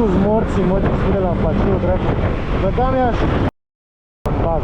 Putos morți, mă, desfile la placiu, dracu. Băga mea și... Bag.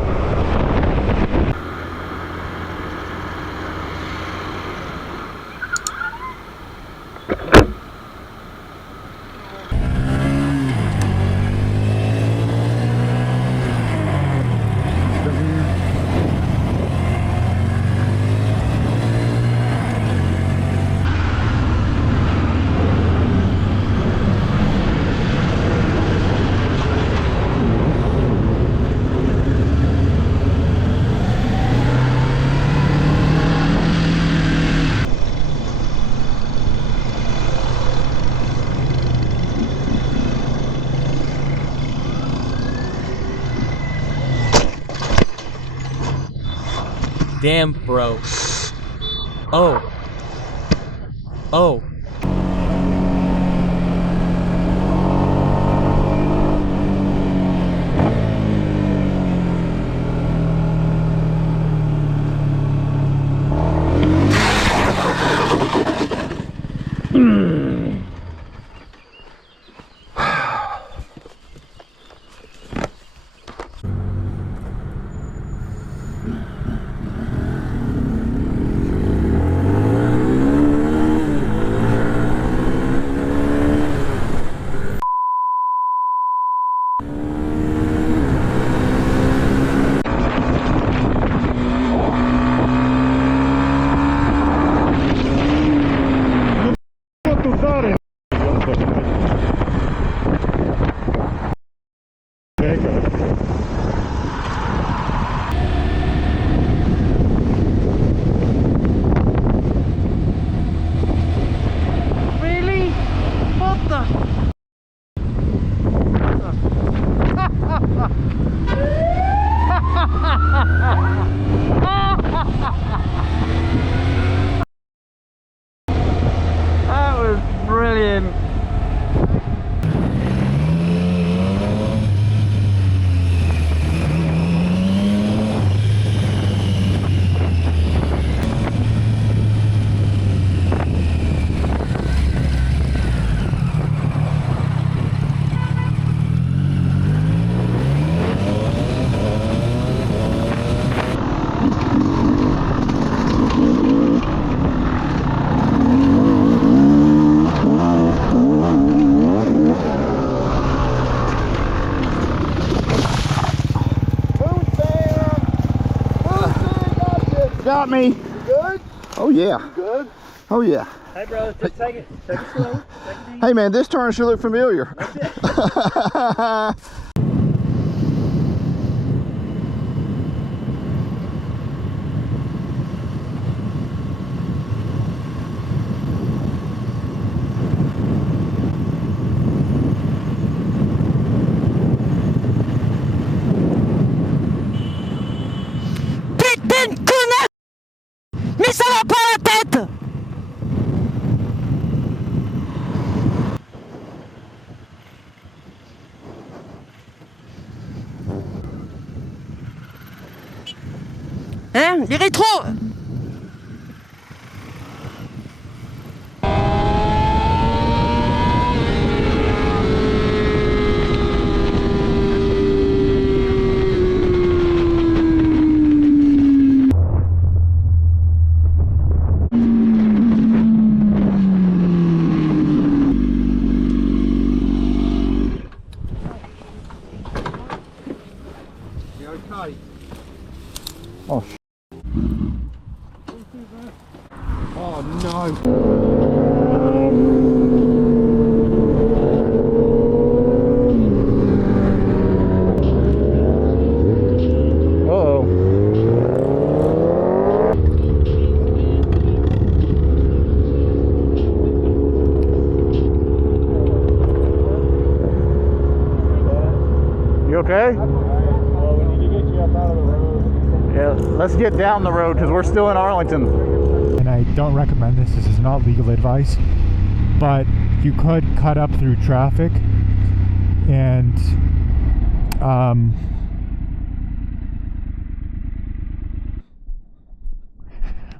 Damn, bro. Oh. Oh. That was brilliant. Got me. Good? Oh yeah. Good? Oh yeah. Hey, bro, just take it. Take it slow. Take it easy. Hey man, this turn should look familiar. Putain de connard! Mais ça va pas la tête! Hein? Les rétros! Oh, oh no. Uh-oh. You okay? Yeah, let's get down the road because we're still in Arlington. And I don't recommend this. This is not legal advice, but you could cut up through traffic and all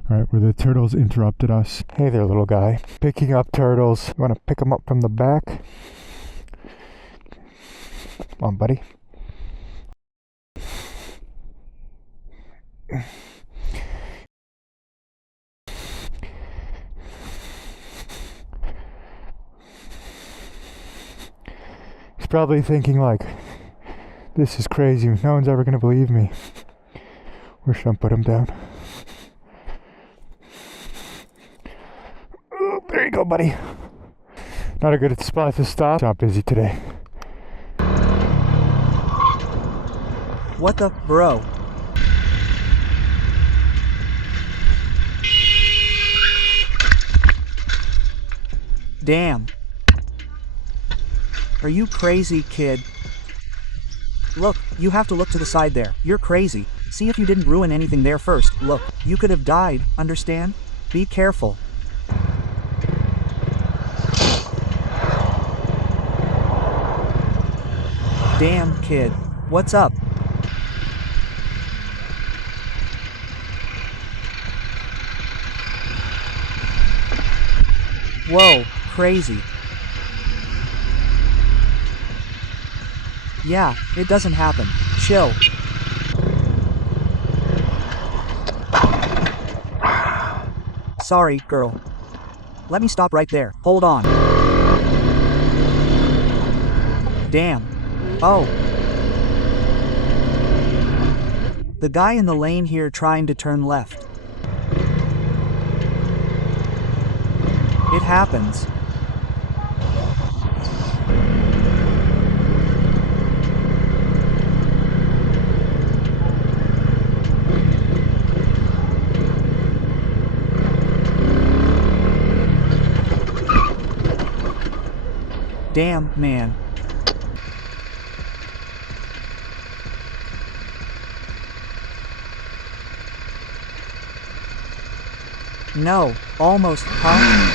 right, where the turtles interrupted us. Hey there, little guy. Picking up turtles. You want to pick them up from the back? Come on, buddy. He's probably thinking like, this is crazy. No one's ever gonna believe me. Where should I put him down? Oh, there you go, buddy. Not a good spot to stop. Not busy today. What the bro? Damn. Are you crazy, kid? Look, you have to look to the side there. You're crazy. See if you didn't ruin anything there first. Look, you could have died, understand? Be careful. Damn, kid. What's up? Whoa, crazy. Yeah, it doesn't happen. Chill. Sorry, girl. Let me stop right there. Hold on. Damn. Oh. The guy in the lane here trying to turn left. It happens. Damn, man. No, almost, huh?